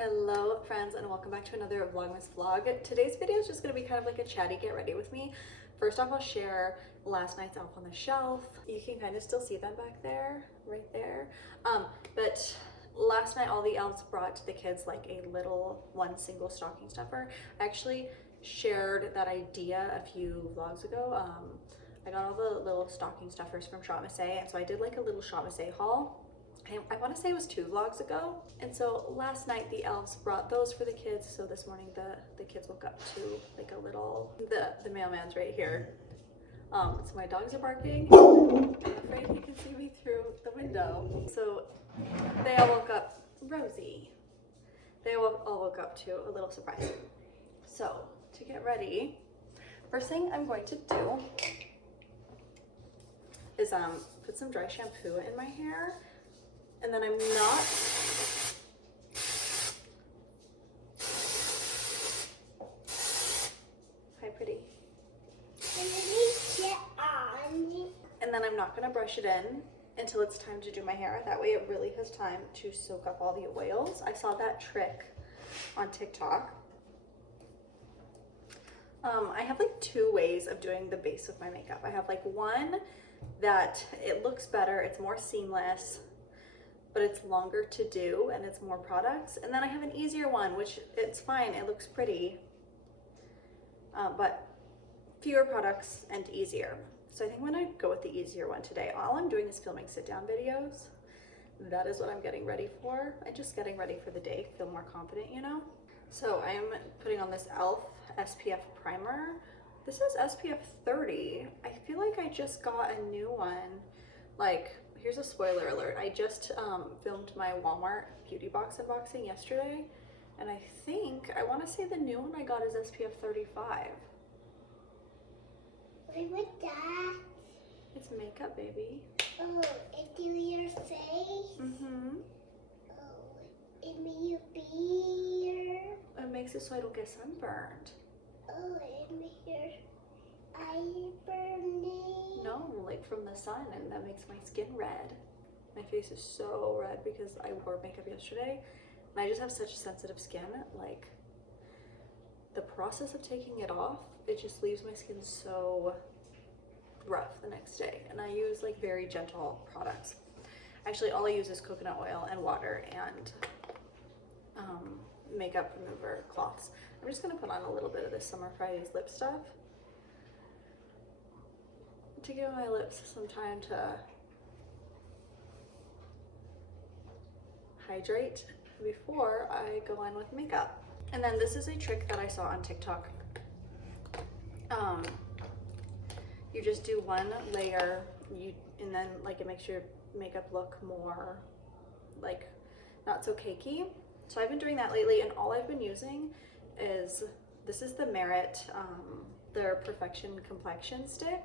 Hello friends, and welcome back to another Vlogmas vlog. Today's video is just going to be kind of like a chatty get ready with me. First off, I'll share last night's elf on the shelf. You can kind of still see them back there, right there. But last night all the elves brought to the kids like a little one single stocking stuffer. I actually shared that idea a few vlogs ago. I got all the little stocking stuffers from Shop Massé, and so I did like a little Shop Massé haul. I want to say it was 2 vlogs ago. And so last night the elves brought those for the kids. So this morning the kids woke up to like a little, the mailman's right here. So my dogs are barking. I'm afraid he can see me through the window. So they all woke up, Rosie. They all woke up to a little surprise. So to get ready, first thing I'm going to do is put some dry shampoo in my hair. And then I'm not, hi pretty. And then I'm not gonna brush it in until it's time to do my hair. That way it really has time to soak up all the oils. I saw that trick on TikTok. I have like 2 ways of doing the base of my makeup. I have like one that it looks better, it's more seamless, but it's longer to do and it's more products. And then I have an easier one, which it's fine, it looks pretty, but fewer products and easier. So I think I'm gonna go with the easier one today. All I'm doing is filming sit-down videos. That is what I'm getting ready for. I'm just getting ready for the day, feel more confident, you know? So I'm putting on this e.l.f. SPF primer. This is SPF 30. I feel like I just got a new one. Like, here's a spoiler alert. I just filmed my Walmart beauty box unboxing yesterday, and I think, I want to say the new one I got is SPF 35. What was that? It's makeup, baby. Oh, it do your face? Mm-hmm. Oh, it made your beard? It makes it so I don't get sunburned. Oh, it made your eye burning? No, like from the sun, and that makes my skin red. My face is so red because I wore makeup yesterday, and I just have such sensitive skin. Like, the process of taking it off, it just leaves my skin so rough the next day. And I use like very gentle products. Actually, all I use is coconut oil and water and makeup remover cloths. I'm just gonna put on a little bit of this Summer Fridays lip stuff to give my lips some time to hydrate before I go in with makeup. And then this is a trick that I saw on TikTok. You just do one layer, and then like it makes your makeup look more like not so cakey. So I've been doing that lately, and all I've been using is, this is the Merit, their Perfection Complexion Stick.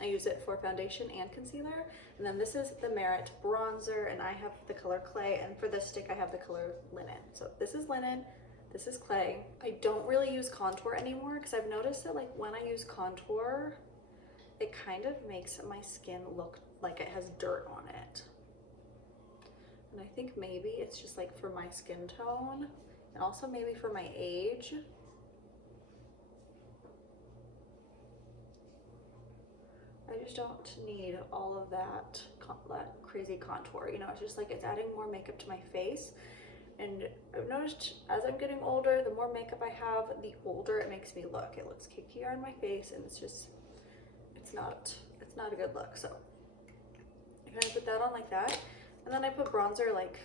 I use it for foundation and concealer. And then this is the Merit bronzer, and I have the color Clay, and for this stick I have the color Linen. So this is Linen, this is Clay. I don't really use contour anymore because I've noticed that like when I use contour, it kind of makes my skin look like it has dirt on it. And I think maybe it's just like for my skin tone, and also maybe for my age. I just don't need all of that crazy contour, you know. It's just like it's adding more makeup to my face. And I've noticed as I'm getting older, the more makeup I have, the older it makes me look. It looks cakeier on my face, and it's just, it's not a good look. So I kind of put that on like that, and then I put bronzer, like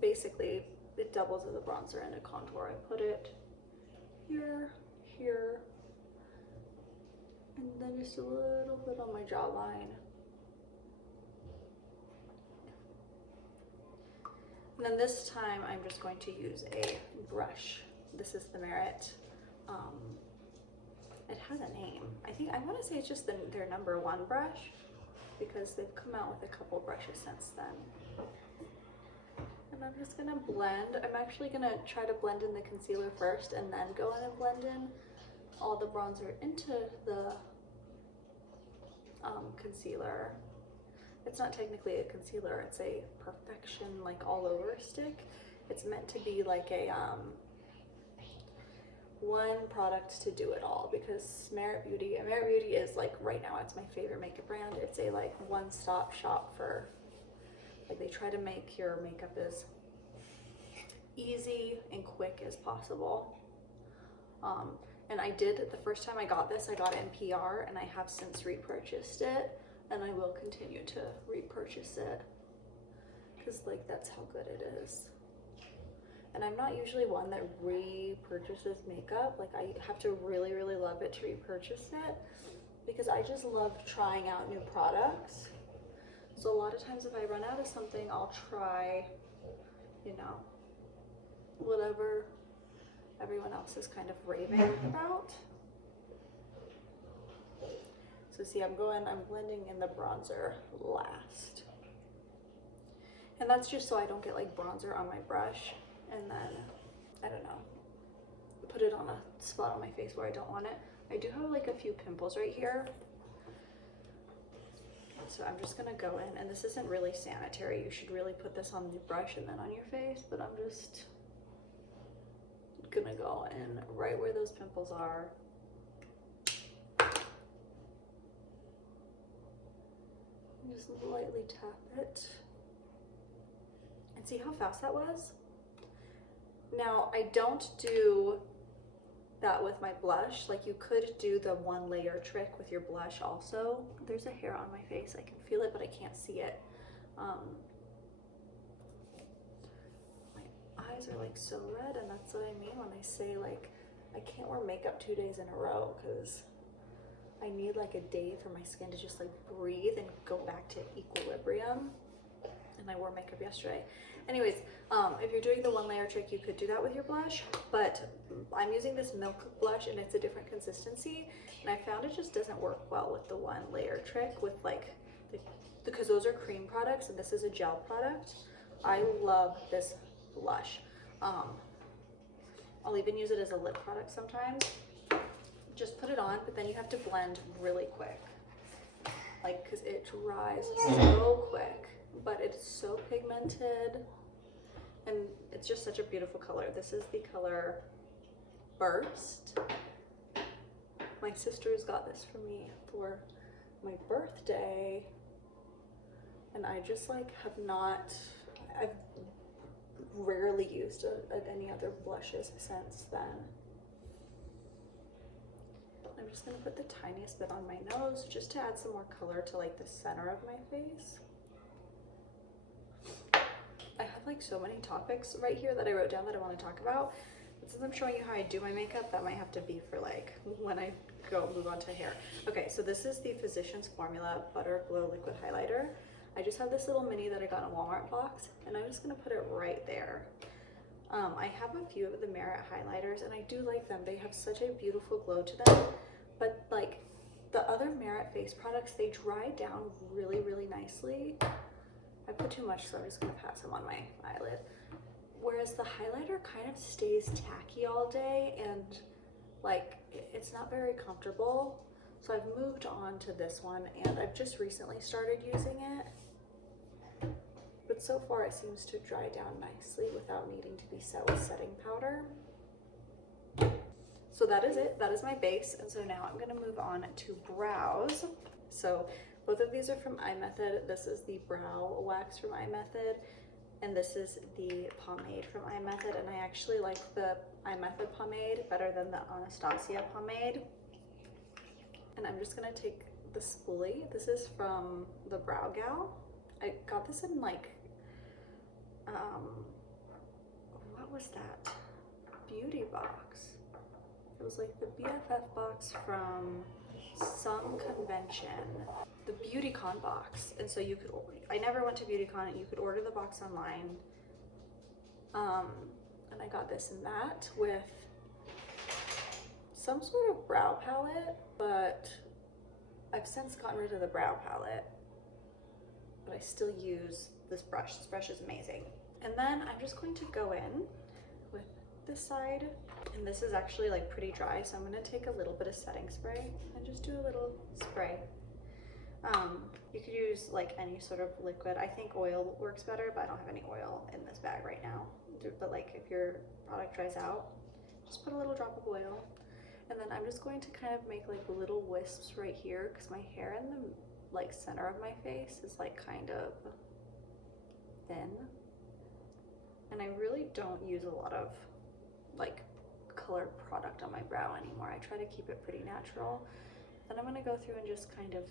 basically it doubles as a bronzer and a contour. I put it here, here, and then just a little bit on my jawline. And then this time I'm just going to use a brush. This is the Merit. It has a name. I want to say it's just their #1 brush, because they've come out with a couple brushes since then. And I'm just gonna blend. I'm actually gonna try to blend in the concealer first, and then go in and blend in all the bronzer into the concealer. It's not technically a concealer, it's a Perfection like all over stick. It's meant to be like a one product to do it all, because Merit Beauty is like, right now it's my favorite makeup brand. It's a like one-stop shop for, like, they try to make your makeup as easy and quick as possible. And I did, the first time I got this, I got it in PR, and I have since repurchased it, and I will continue to repurchase it because like that's how good it is. And I'm not usually one that repurchases makeup. Like, I have to really, really love it to repurchase it, because I just love trying out new products. So a lot of times if I run out of something, I'll try, you know, whatever everyone else is kind of raving about. So see, I'm blending in the bronzer last. And that's just so I don't get like bronzer on my brush and then, I don't know, put it on a spot on my face where I don't want it. I do have like a few pimples right here. So I'm just gonna go in, and this isn't really sanitary. You should really put this on the brush and then on your face, but I'm just gonna go in right where those pimples are. And just lightly tap it. And see how fast that was? Now, I don't do that with my blush. Like, you could do the one layer trick with your blush also. There's a hair on my face. I can feel it, but I can't see it. My eyes are like so red, and that's what I mean when I say like I can't wear makeup 2 days in a row, because I need like a day for my skin to just like breathe and go back to equilibrium. And I wore makeup yesterday. Anyways, if you're doing the one layer trick, you could do that with your blush, but I'm using this milk blush and it's a different consistency, and I found it just doesn't work well with the one layer trick with like because those are cream products and this is a gel product. I love this blush. I'll even use it as a lip product sometimes. Just put it on, but then you have to blend really quick, like, because it dries so quick, but it's so pigmented and it's just such a beautiful color. This is the color Burst. My sisters got this for me for my birthday, and I just like I've rarely used any other blushes since then. I'm just gonna put the tiniest bit on my nose just to add some more color to like the center of my face. I have like so many topics right here that I wrote down that I want to talk about, but since I'm showing you how I do my makeup, that might have to be for like when I move on to hair. Okay, so this is the Physicians Formula Butter Glow Liquid Highlighter. I just have this little mini that I got in a Walmart box, and I'm just gonna put it right there. I have a few of the Merit highlighters, and I do like them. They have such a beautiful glow to them, but like the other Merit face products, they dry down really, really nicely. I put too much, so I'm just gonna pass them on my eyelid. Whereas the highlighter kind of stays tacky all day, and like it's not very comfortable. So I've moved on to this one, and I've just recently started using it. But so far it seems to dry down nicely without needing to be set with setting powder. So that is it, that is my base. And so now I'm gonna move on to brows. So both of these are from iMethod. This is the brow wax from iMethod, and this is the pomade from iMethod. And I actually like the iMethod pomade better than the Anastasia pomade. And I'm just gonna take the spoolie. This is from the Brow Gal. I got this in like, what was that? Beauty box. It was like the BFF box from some convention. The BeautyCon box. And so you could, I never went to BeautyCon, and you could order the box online. And I got this and that with some sort of brow palette, but I've since gotten rid of the brow palette, but I still use this brush. This brush is amazing. And then I'm just going to go in with this side, and this is actually like pretty dry, so I'm going to take a little bit of setting spray and just do a little spray. You could use like any sort of liquid. I think oil works better, but I don't have any oil in this bag right now. but like if your product dries out, just put a little drop of oil. And then I'm just going to kind of make like little wisps right here because my hair in the like center of my face is like kind of thin. And I really don't use a lot of like colored product on my brow anymore. I try to keep it pretty natural. Then I'm gonna go through and just kind of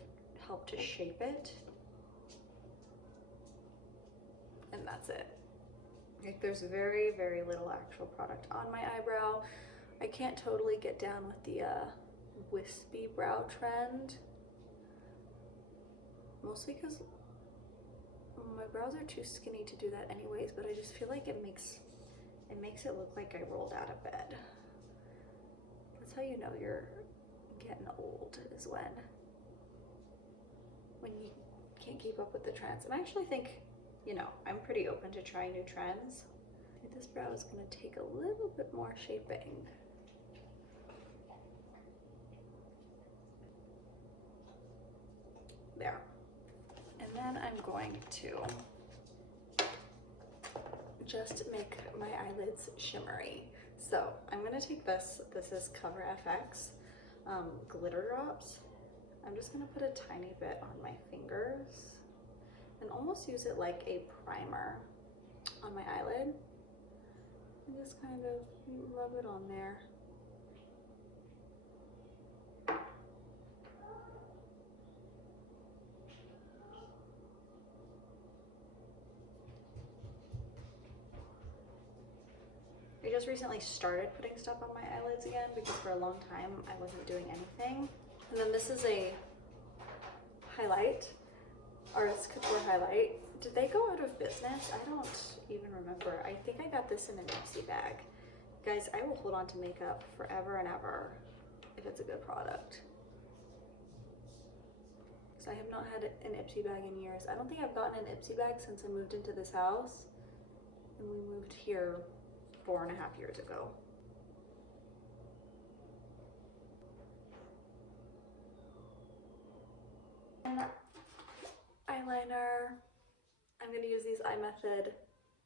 help to shape it. And that's it. Like there's very, very little actual product on my eyebrow. I can't totally get down with the wispy brow trend. Mostly because my brows are too skinny to do that anyways, but I just feel like it makes it look like I rolled out of bed. That's how you know you're getting old, is when you can't keep up with the trends. And I actually think, you know, I'm pretty open to trying new trends. I think this brow is gonna take a little bit more shaping. There. And then I'm going to just make my eyelids shimmery. So I'm gonna take this is Cover FX glitter drops. I'm just gonna put a tiny bit on my fingers and almost use it like a primer on my eyelid. And just kind of rub it on there. I just recently started putting stuff on my eyelids again because for a long time I wasn't doing anything. And then this is a highlight, Artist Couture highlight. Did they go out of business? I don't even remember. I think I got this in an Ipsy bag. Guys, I will hold on to makeup forever and ever if it's a good product. So I have not had an Ipsy bag in years. I don't think I've gotten an Ipsy bag since I moved into this house. And we moved here 4.5 years ago. And eyeliner. I'm gonna use these iMethod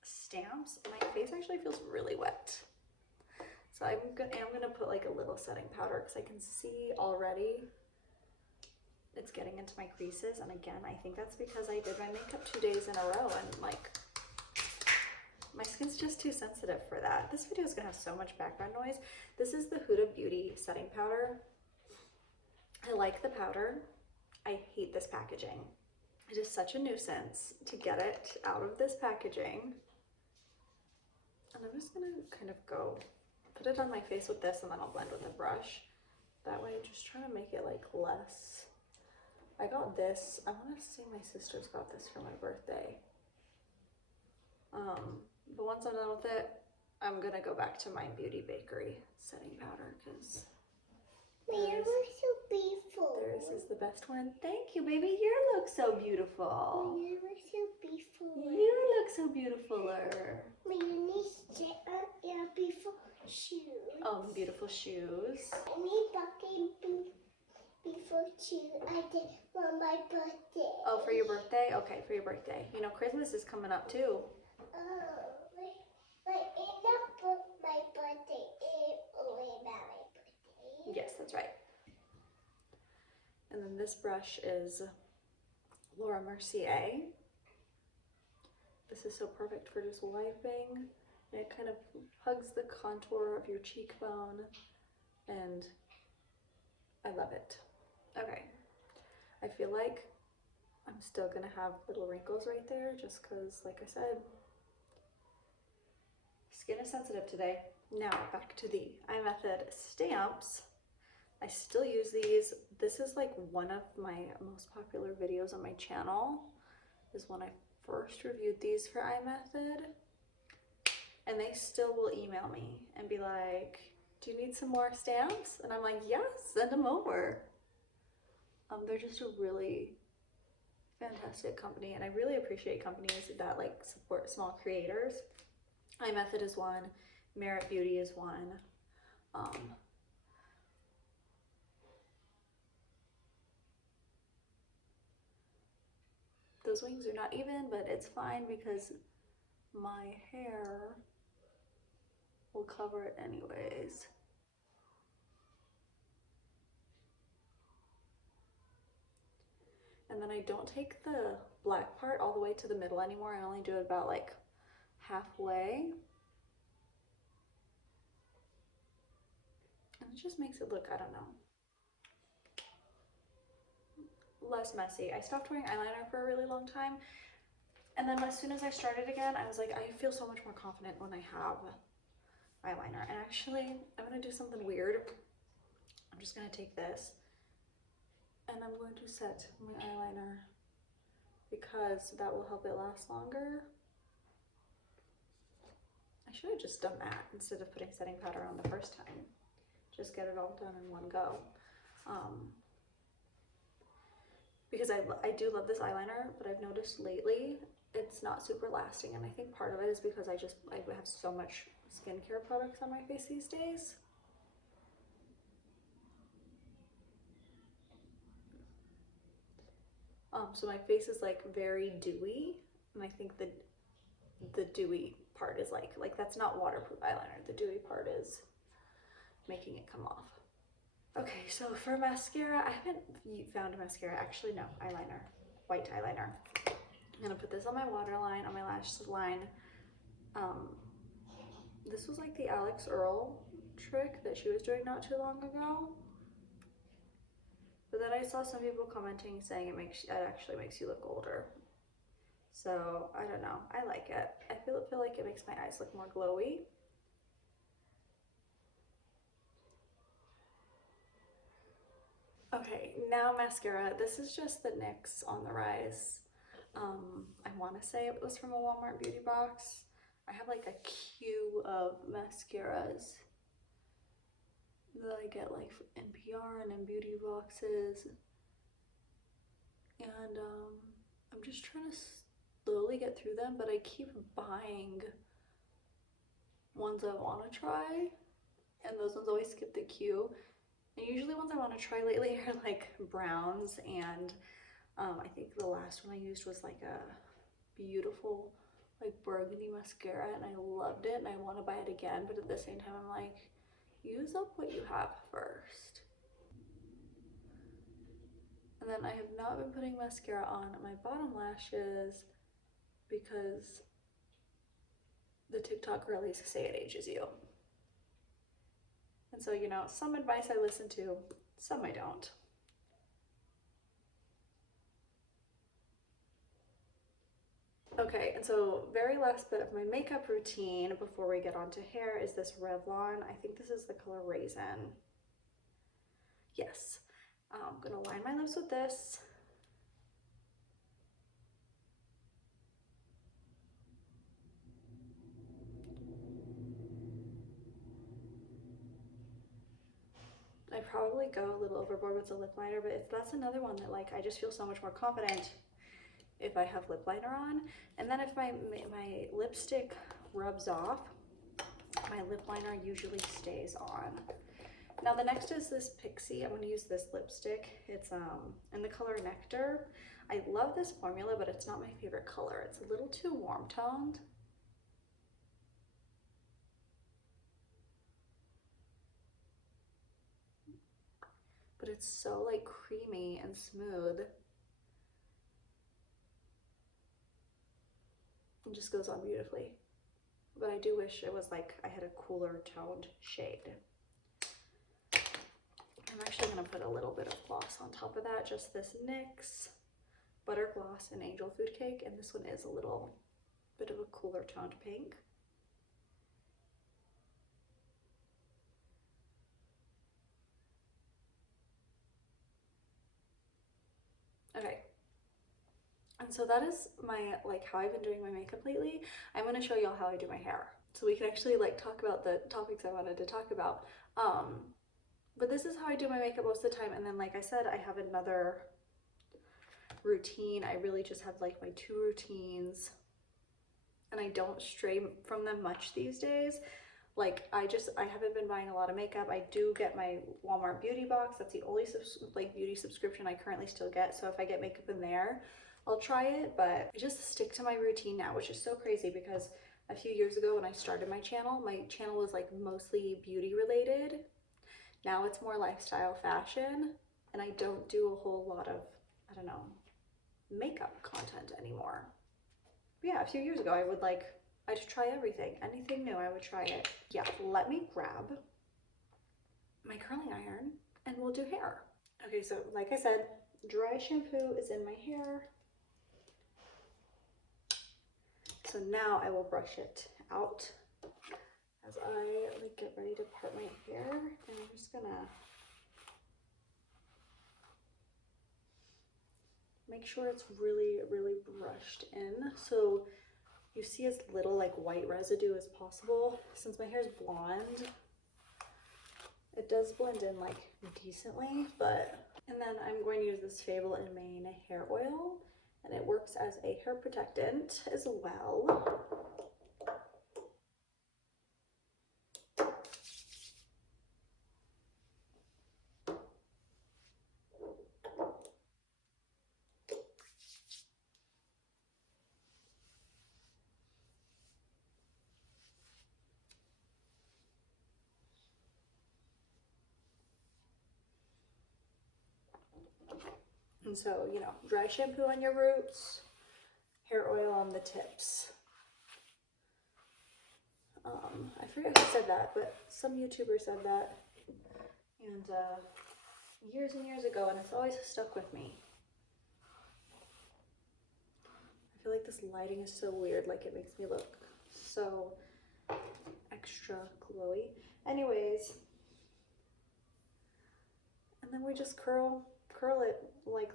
stamps. My face actually feels really wet. So I'm gonna put like a little setting powder because I can see already it's getting into my creases. And again, I think that's because I did my makeup 2 days in a row and like my skin's just too sensitive for that. This video is gonna have so much background noise. This is the Huda Beauty setting powder. I like the powder. I hate this packaging. It is such a nuisance to get it out of this packaging. And I'm just gonna kind of go put it on my face with this and then I'll blend with a brush. That way, just trying to make it like less. I got this, I wanna say my sisters got this for my birthday. But once I'm done with it, I'm gonna go back to my Beauty Bakery setting powder because Yours looks so beautiful. theirs is the best one. Thank you, baby. You look so beautiful. You look so beautiful. You look so beautifuler. You need your beautiful shoes. Oh, beautiful shoes. I need fucking beautiful shoes. I did for my birthday. Oh, for your birthday? Okay, for your birthday. You know, Christmas is coming up too. My birthday is only about my birthday. Yes, that's right. And then this brush is Laura Mercier. This is so perfect for just wiping. And it kind of hugs the contour of your cheekbone. And I love it. Okay. I feel like I'm still gonna have little wrinkles right there just because, like I said, skin is sensitive today. Now back to the iMethod stamps. I still use these. This is like one of my most popular videos on my channel, is when I first reviewed these for iMethod. And they still will email me and be like, do you need some more stamps? And I'm like, yes, send them over. They're just a really fantastic company, and I really appreciate companies that like support small creators. iMethod is one, Merit Beauty is one. Those wings are not even, but it's fine because my hair cover it anyways. And then I don't take the black part all the way to the middle anymore. I only do it about like halfway. And it just makes it look, I don't know, less messy. I stopped wearing eyeliner for a really long time. And then as soon as I started again, I was like, I feel so much more confident when I have eyeliner. And actually, I'm gonna do something weird. I'm just gonna take this and I'm going to set my eyeliner because that will help it last longer. I should have just done that instead of putting setting powder on the first time. Just get it all done in one go. Because I do love this eyeliner, but I've noticed lately it's not super lasting, and I think part of it is because I have so much skincare products on my face these days. So my face is like very dewy, and I think the dewy part is like that's not waterproof eyeliner. The dewy part is making it come off. Okay, so for mascara, I haven't found a mascara. Actually, no, eyeliner, white eyeliner. I'm gonna put this on my waterline, on my lash line. This was like the Alex Earl trick that she was doing not too long ago. But then I saw some people commenting saying it actually makes you look older. So I don't know, I like it. I feel like it makes my eyes look more glowy. Okay, now mascara. This is just the NYX On The Rise. I want to say it was from a Walmart beauty box. I have like a queue of mascaras that I get like in PR and in beauty boxes. And I'm just trying to slowly get through them, but I keep buying ones I want to try, and those ones always skip the queue. And usually ones I want to try lately are like browns, and I think the last one I used was like a beautiful like burgundy mascara, and I loved it and I want to buy it again, but at the same time I'm like, use up what you have first. And then I have not been putting mascara on my bottom lashes because the TikTok girlies say it ages you. And so, you know, some advice I listen to, some I don't. Okay, and so very last bit of my makeup routine before we get on to hair is this Revlon. I think this is the color Raisin. Yes. I'm gonna line my lips with this. I probably go a little overboard with the lip liner, but that's another one that like I just feel so much more confident if I have lip liner on. And then if my lipstick rubs off, my lip liner usually stays on. Now the next is this Pixie. I'm going to use this lipstick. It's in the color Nectar. I love this formula, but it's not my favorite color. It's a little too warm toned. But it's so like creamy and smooth. It just goes on beautifully. But I do wish it was like I had a cooler toned shade. I'm actually going to put a little bit of gloss on top of that, just this NYX Butter Gloss and Angel Food Cake, and this one is a little bit of a cooler toned pink. Okay, and so that is my like how I've been doing my makeup lately. I'm going to show y'all how I do my hair, so we can actually like talk about the topics I wanted to talk about. But this is how I do my makeup most of the time, and then like I said, I have another routine. I really just have like my two routines, and I don't stray from them much these days. Like I haven't been buying a lot of makeup. I do get my Walmart beauty box. That's the only like beauty subscription I currently still get. So if I get makeup in there, I'll try it, but I just stick to my routine now, which is so crazy because A few years ago when I started my channel was like mostly beauty related. Now it's more lifestyle fashion, and I don't do a whole lot of, I don't know, makeup content anymore. But yeah, a few years ago I'd try everything. Anything new, I would try it. Yeah, let me grab my curling iron and we'll do hair. Okay, so like I said, dry shampoo is in my hair. So now I will brush it out as I get ready to part my hair, and I'm just gonna make sure it's really, really brushed in so you see as little white residue as possible. Since my hair is blonde, it does blend in decently, but, and then I'm going to use this Fable and Mane hair oil, and it works as a hair protectant as well. And so, you know, dry shampoo on your roots, hair oil on the tips. I forget who said that, but some YouTuber said that, and years and years ago, and it's always stuck with me. I feel like this lighting is so weird, it makes me look so extra glowy. Anyways, and then we just curl it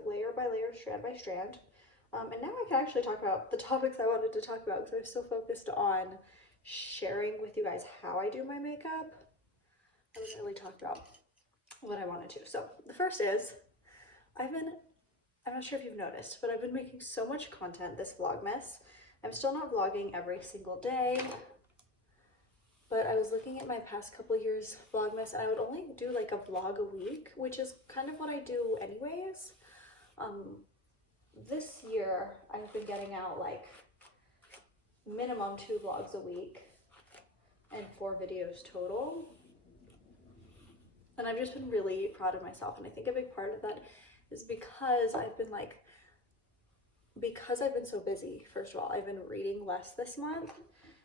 layer by layer, strand by strand. And now I can actually talk about the topics I wanted to talk about because I was so focused on sharing with you guys how I do my makeup. I haven't really talked about what I wanted to. So the first is, I'm not sure if you've noticed, but I've been making so much content this Vlogmas. I'm still not vlogging every single day, but I was looking at my past couple years Vlogmas, and I would only do a vlog a week, which is kind of what I do anyways. This year I've been getting out minimum 2 vlogs a week and 4 videos total. And I've just been really proud of myself, and I think a big part of that is because I've been so busy. First of all, I've been reading less this month,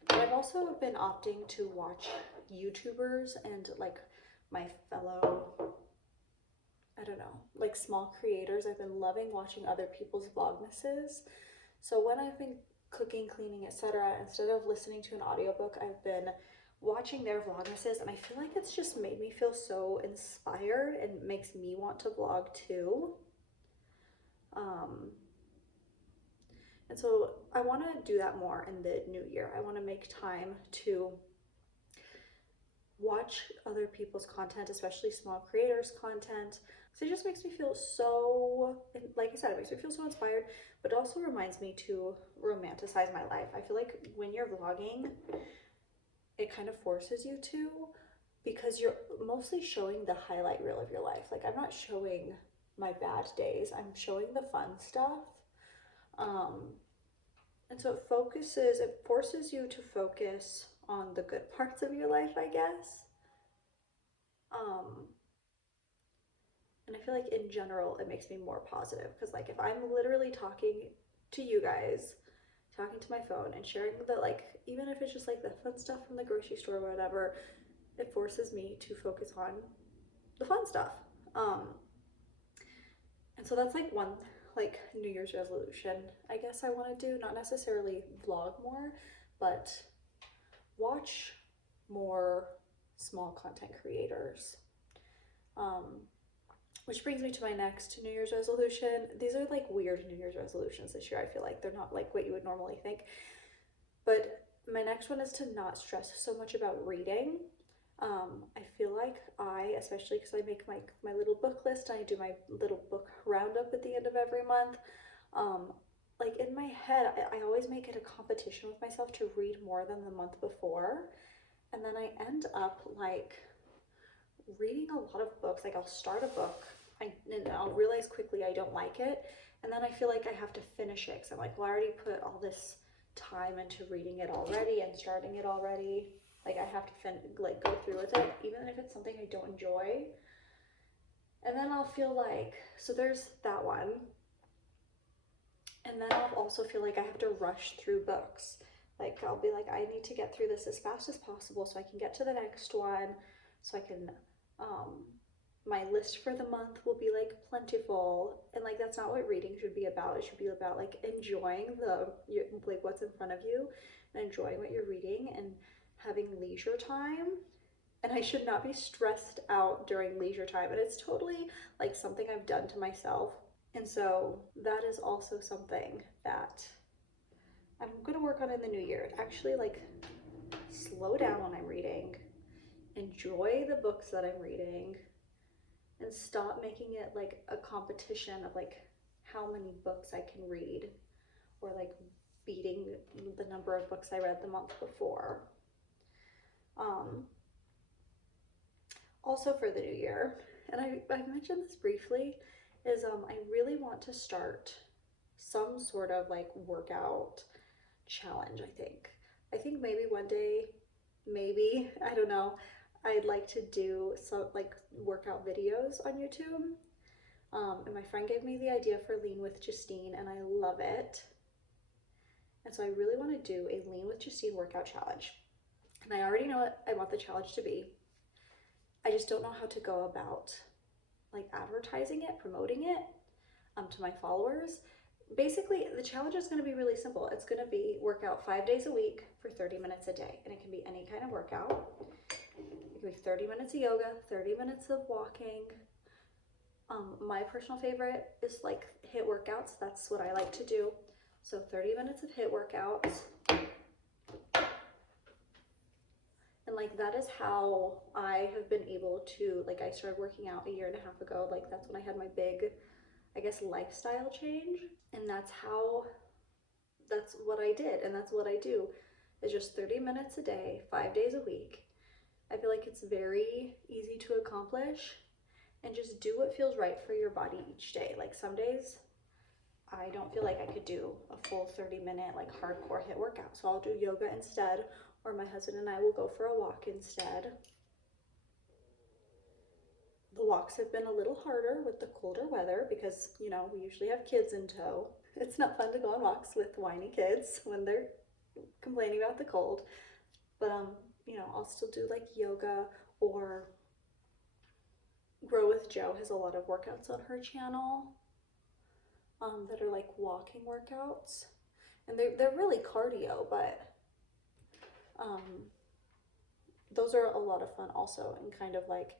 but I've also been opting to watch YouTubers and my fellow, I don't know, small creators. I've been loving watching other people's vlogmases. So when I've been cooking, cleaning, etc., instead of listening to an audiobook, I've been watching their vlogmases, and I feel like it's just made me feel so inspired and makes me want to vlog too. And so I want to do that more in the new year. I want to make time to watch other people's content, especially small creators' content. So it just makes me feel so, like I said, it makes me feel so inspired, but it also reminds me to romanticize my life. I feel like when you're vlogging, it kind of forces you to, because you're mostly showing the highlight reel of your life. I'm not showing my bad days, I'm showing the fun stuff. And so it forces you to focus on the good parts of your life, I guess. And I feel like in general, it makes me more positive, because if I'm literally talking to you guys, talking to my phone and sharing even if it's just the fun stuff from the grocery store or whatever, it forces me to focus on the fun stuff. And so that's one New Year's resolution I guess I want to do. Not necessarily vlog more, but watch more small content creators. Which brings me to my next New Year's resolution. These are weird New Year's resolutions this year. I feel like they're not what you would normally think. But my next one is to not stress so much about reading. I feel like especially because I make my little book list and I do my little book roundup at the end of every month, in my head, I always make it a competition with myself to read more than the month before. And then I end up reading a lot of books. I'll start a book and I'll realize quickly I don't like it. And then I feel like I have to finish it because I'm well, I already put all this time into reading it already and starting it already. Like I have to like go through with it, even if it's something I don't enjoy. And then I'll feel like, so there's that one. And then I'll also feel like I have to rush through books. Like I'll be like, I need to get through this as fast as possible so I can get to the next one, so I can, my list for the month will be like plentiful. And like that's not what reading should be about. It should be about like enjoying like what's in front of you and enjoying what you're reading and having leisure time. And I should not be stressed out during leisure time. And it's totally like something I've done to myself. And so that is also something that I'm gonna work on in the new year. Actually, like slow down when I'm reading, enjoy the books that I'm reading, and stop making it like a competition of like how many books I can read, or like beating the number of books I read the month before. Also for the new year, and I mentioned this briefly, is I really want to start some sort of like workout challenge. I think maybe one day, maybe, I don't know, I'd like to do some like workout videos on YouTube. And my friend gave me the idea for Lean with Justine, and I love it. And so I really want to do a Lean with Justine workout challenge. And I already know what I want the challenge to be. I just don't know how to go about like advertising it, promoting it to my followers. Basically, the challenge is going to be really simple. It's going to be workout 5 days a week for 30 minutes a day. And it can be any kind of workout. It can be 30 minutes of yoga, 30 minutes of walking. My personal favorite is like HIIT workouts. That's what I like to do. So 30 minutes of HIIT workouts. And like that is how I have been able to, like I started working out a year and a half ago. Like that's when I had my big, I guess, lifestyle change. And that's what I did. And that's what I do. It's just 30 minutes a day, 5 days a week. I feel like it's very easy to accomplish, and just do what feels right for your body each day. Like some days I don't feel like I could do a full 30-minute like hardcore HIIT workout. So I'll do yoga instead, or my husband and I will go for a walk instead. The walks have been a little harder with the colder weather because, you know, we usually have kids in tow. It's not fun to go on walks with whiny kids when they're complaining about the cold. But, you know, I'll still do like yoga, or Grow with Jo has a lot of workouts on her channel that are like walking workouts. And they're really cardio, but those are a lot of fun also, and kind of like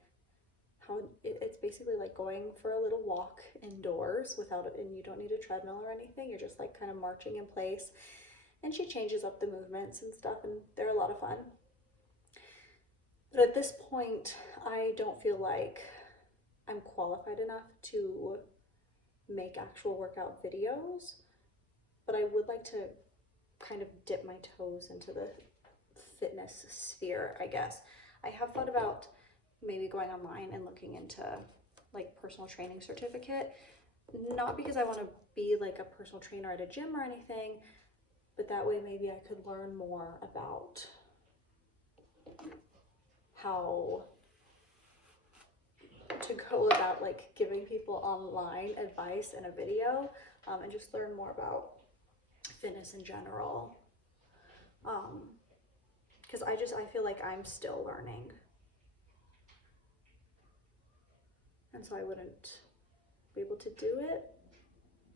how it's basically like going for a little walk indoors and you don't need a treadmill or anything. You're just like kind of marching in place, and she changes up the movements and stuff, and they're a lot of fun. But at this point, I don't feel like I'm qualified enough to make actual workout videos, but I would like to kind of dip my toes into the fitness sphere, I guess. I have thought about maybe going online and looking into like personal training certificate, not because I want to be like a personal trainer at a gym or anything, but that way maybe I could learn more about how to go about like giving people online advice in a video, and just learn more about fitness in general, because I feel like I'm still learning, and so I wouldn't be able to do it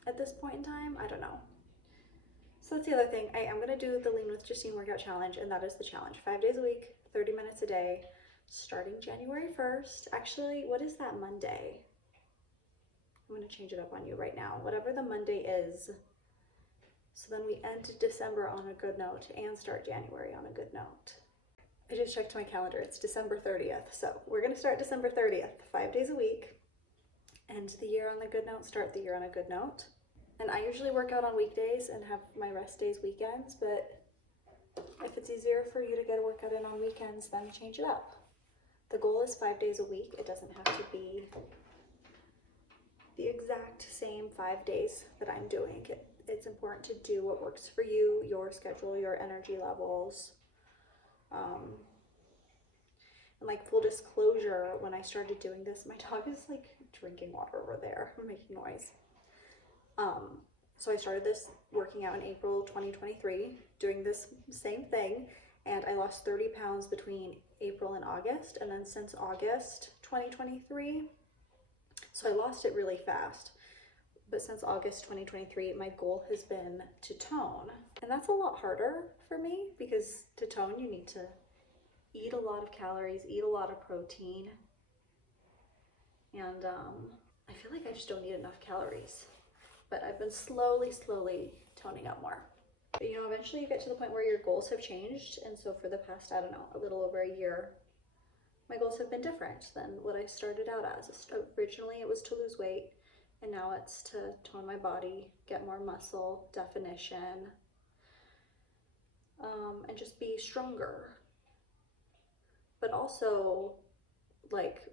at this point in time. I don't know. So that's the other thing. I'm gonna do the Lean with Justine workout challenge, and that is the challenge. 5 days a week, 30 minutes a day, starting January 1st. Actually, what is that Monday? I'm gonna change it up on you right now. Whatever the Monday is. So then we end December on a good note and start January on a good note. I just checked my calendar. It's December 30th. So we're gonna start December 30th, 5 days a week. End the year on a good note, start the year on a good note. And I usually work out on weekdays and have my rest days weekends, but if it's easier for you to get a workout in on weekends, then change it up. The goal is 5 days a week. It doesn't have to be the exact same 5 days that I'm doing it. it's important to do what works for you, your schedule, your energy levels. And like full disclosure, when I started doing this, my dog is like drinking water over there, making noise. So I started this working out in April 2023, doing this same thing, and I lost 30 pounds between April and August, and then since August 2023, so I lost it really fast. But since August 2023, my goal has been to tone. And that's a lot harder for me because to tone, you need to eat a lot of calories, eat a lot of protein. And I feel like I just don't eat enough calories. But I've been slowly toning up more. But you know, eventually you get to the point where your goals have changed. And so for the past, I don't know, a little over a year, my goals have been different than what I started out as. Originally it was to lose weight, and now it's to tone my body, get more muscle definition, and just be stronger. But also, like,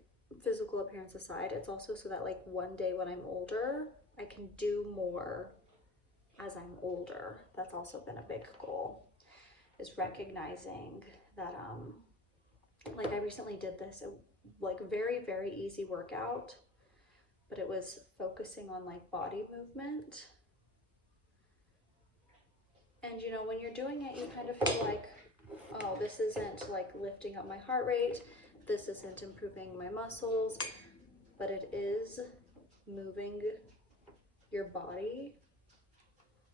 physical appearance aside, it's also so that like one day when I'm older, I can do more as I'm older. That's also been a big goal, is recognizing that like I recently did this like very easy workout, but it was focusing on like body movement. And you know, when you're doing it, you kind of feel like, oh, this isn't like lifting up my heart rate, this isn't improving my muscles, but it is moving your body.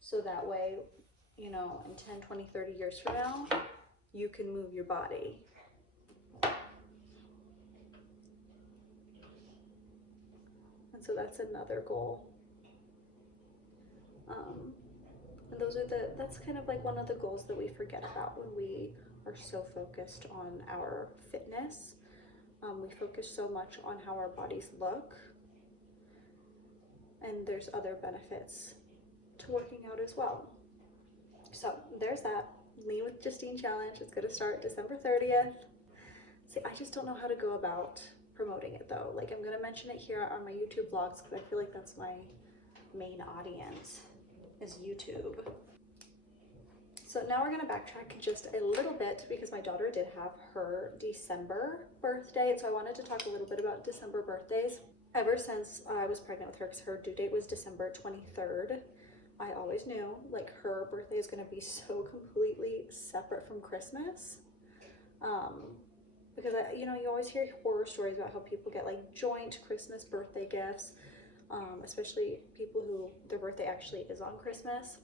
So that way, you know, in 10, 20, 30 years from now, you can move your body. And so that's another goal. And that's kind of like one of the goals that we forget about when we are so focused on our fitness. We focus so much on how our bodies look, and there's other benefits to working out as well. So there's that Lean with Justine challenge. It's going to start December 30th. See, I just don't know how to go about promoting it though. Like, I'm going to mention it here on my YouTube vlogs because I feel like that's my main audience, is YouTube. So now we're gonna backtrack just a little bit because my daughter did have her December birthday. And so I wanted to talk a little bit about December birthdays. Ever since I was pregnant with her, because her due date was December 23rd, I always knew like her birthday is gonna be so completely separate from Christmas. Because you know, you always hear horror stories about how people get like joint Christmas birthday gifts, especially people who their birthday actually is on Christmas.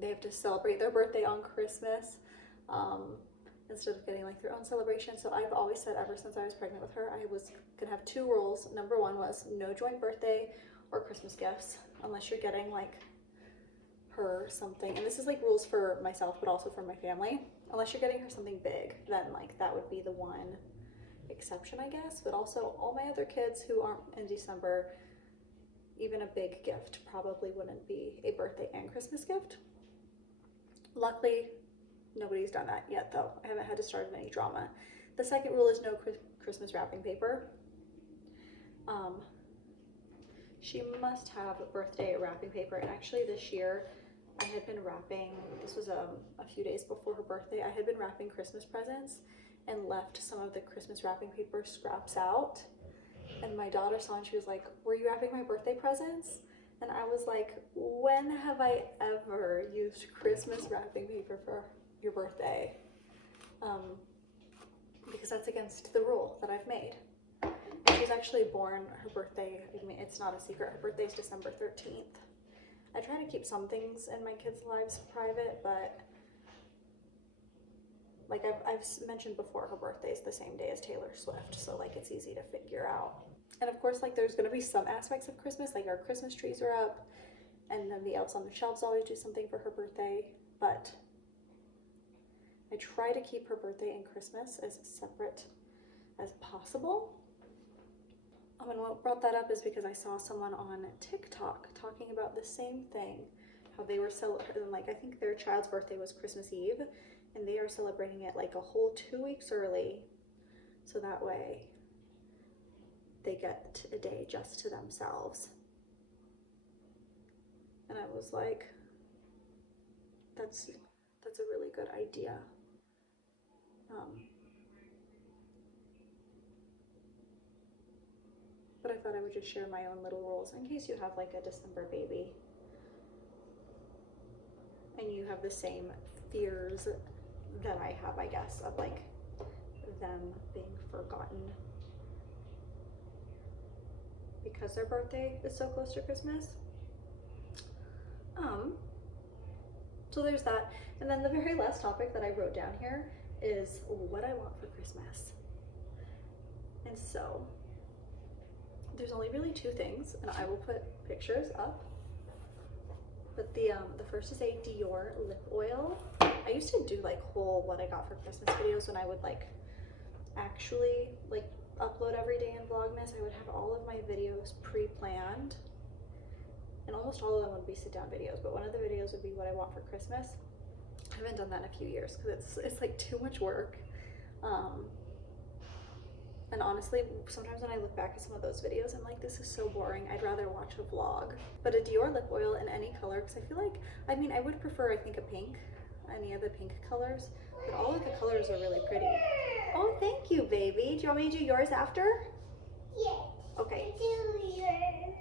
They have to celebrate their birthday on Christmas instead of getting like their own celebration. So I've always said ever since I was pregnant with her, I was gonna have two rules. Number one was no joint birthday or Christmas gifts unless you're getting like her something. And this is like rules for myself, but also for my family. Unless you're getting her something big, then like that would be the one exception, I guess. But also all my other kids who aren't in December, even a big gift probably wouldn't be a birthday and Christmas gift. Luckily, nobody's done that yet though. I haven't had to start any drama. The second rule is no Christmas wrapping paper. She must have birthday wrapping paper. And actually this year I had been wrapping, this was a few days before her birthday, I had been wrapping Christmas presents and left some of the Christmas wrapping paper scraps out. And my daughter saw and she was like, were you wrapping my birthday presents? And I was like, when have I ever used Christmas wrapping paper for your birthday? Because that's against the rule that I've made. And she's actually born, her birthday, I mean, it's not a secret, her birthday is December 13th. I try to keep some things in my kids' lives private, but like I've mentioned before, her birthday is the same day as Taylor Swift, so like it's easy to figure out. And of course, like there's gonna be some aspects of Christmas, like our Christmas trees are up, and then the elves on the shelves always do something for her birthday, but I try to keep her birthday and Christmas as separate as possible. And what brought that up is because I saw someone on TikTok talking about the same thing, how they were celebrating, like I think their child's birthday was Christmas Eve, and they are celebrating it like a whole 2 weeks early, so that way they get a day just to themselves. and I was like, that's a really good idea. But I thought I would just share my own little rules in case you have like a December baby and you have the same fears that I have, I guess, of like them being forgotten because their birthday is so close to Christmas. So there's that. And then the very last topic that I wrote down here is what I want for Christmas. And so there's only really two things, and I will put pictures up. But the first is a Dior lip oil. I used to do like whole what I got for Christmas videos when I would like actually like upload every day in Vlogmas. I would have all of my videos pre-planned, and almost all of them would be sit-down videos, but one of the videos would be what I want for Christmas. I haven't done that in a few years because it's like too much work. And honestly, sometimes when I look back at some of those videos, I'm like, this is so boring. I'd rather watch a vlog. But a Dior lip oil in any color, because I feel like, I mean, I would prefer, I think, a pink, any of the pink colors, but all of the colors are really pretty. Oh, thank you, baby. Do you want me to do yours after? Yes. Okay. Do yours.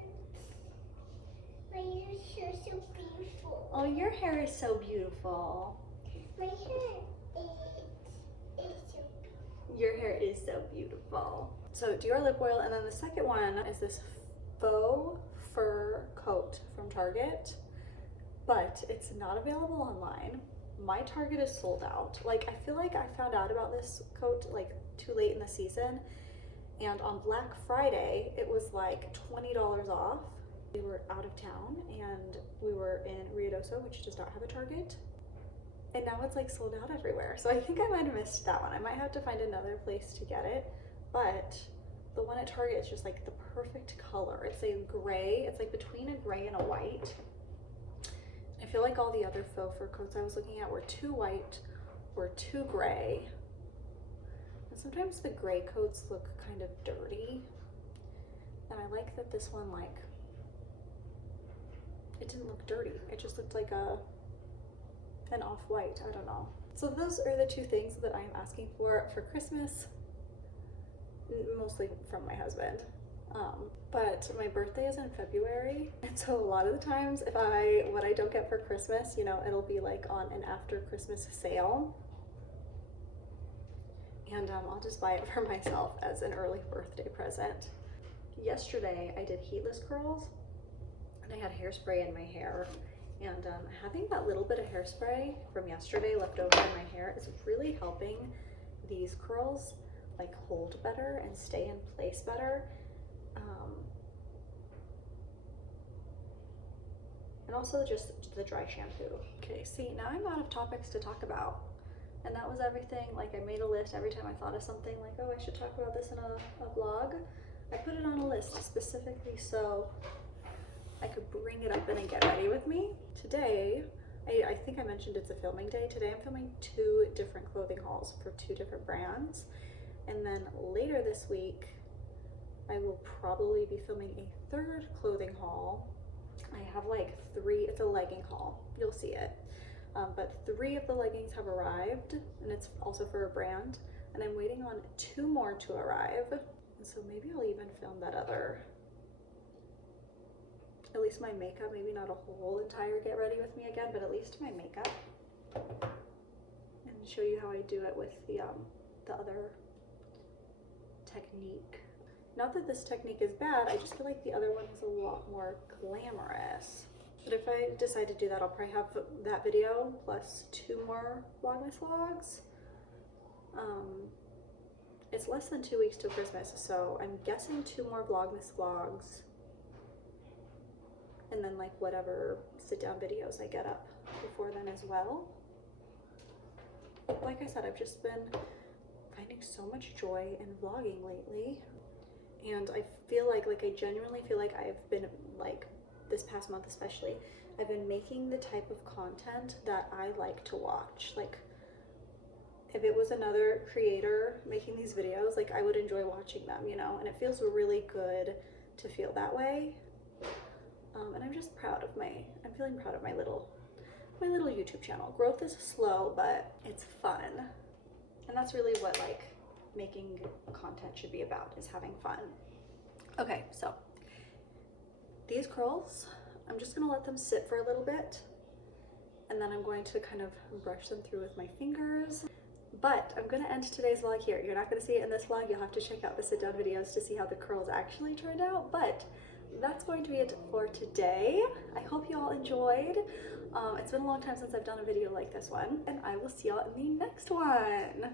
My hair is so beautiful. Oh, your hair is so beautiful. My hair is so beautiful. Your hair is so beautiful. So Dior lip oil, and then the second one is this faux fur coat from Target, but it's not available online. My Target is sold out. Like, I feel like I found out about this coat like too late in the season, and on Black Friday it was like $20 off. We were out of town and we were in Ruidoso, which does not have a Target, and now it's like sold out everywhere. So I think I might have missed that one. I might have to find another place to get it, but the one at Target is just like the perfect color. It's a gray, it's like between a gray and a white. I feel like all the other faux fur coats I was looking at were too white or too gray. And sometimes the gray coats look kind of dirty. And I like that this one, like, it didn't look dirty. It just looked like an off-white, I don't know. So those are the two things that I'm asking for Christmas, mostly from my husband. But my birthday is in February, and so a lot of the times what I don't get for Christmas, you know, it'll be like on an after Christmas sale, and I'll just buy it for myself as an early birthday present. Yesterday I did heatless curls, and I had hairspray in my hair, and having that little bit of hairspray from yesterday left over in my hair is really helping these curls like hold better and stay in place better. And also just the dry shampoo. Okay, see, now I'm out of topics to talk about. And that was everything. Like, I made a list every time I thought of something, like, oh, I should talk about this in a vlog. I put it on a list specifically so I could bring it up and get ready with me. Today, I think I mentioned it's a filming day. Today I'm filming 2 different clothing hauls for 2 different brands. And then later this week, I will probably be filming a 3rd clothing haul. I have like 3, it's a legging haul, you'll see it. But 3 of the leggings have arrived, and it's also for a brand. And I'm waiting on 2 more to arrive. And so maybe I'll even film that other, at least my makeup, maybe not a whole entire get ready with me again, but at least my makeup. And show you how I do it with the other technique. Not that this technique is bad, I just feel like the other one is a lot more glamorous. But if I decide to do that, I'll probably have that video plus 2 more Vlogmas vlogs. It's less than 2 weeks till Christmas, so I'm guessing 2 more Vlogmas vlogs. And then like whatever sit-down videos I get up before then as well. Like I said, I've just been finding so much joy in vlogging lately. And I feel like I genuinely feel like I've been, like, this past month especially, I've been making the type of content that I like to watch. Like, if it was another creator making these videos, like, I would enjoy watching them, you know? And it feels really good to feel that way. And I'm just proud of I'm feeling proud of my little YouTube channel. Growth is slow, but it's fun. And that's really what like making content should be about, is having fun. Okay, so these curls, I'm just gonna let them sit for a little bit, and then I'm going to kind of brush them through with my fingers. But I'm gonna end today's vlog here. You're not gonna see it in this vlog. You'll have to check out the sit down videos to see how the curls actually turned out. But that's going to be it for today. I hope you all enjoyed. It's been a long time since I've done a video like this one, and I will see y'all in the next one.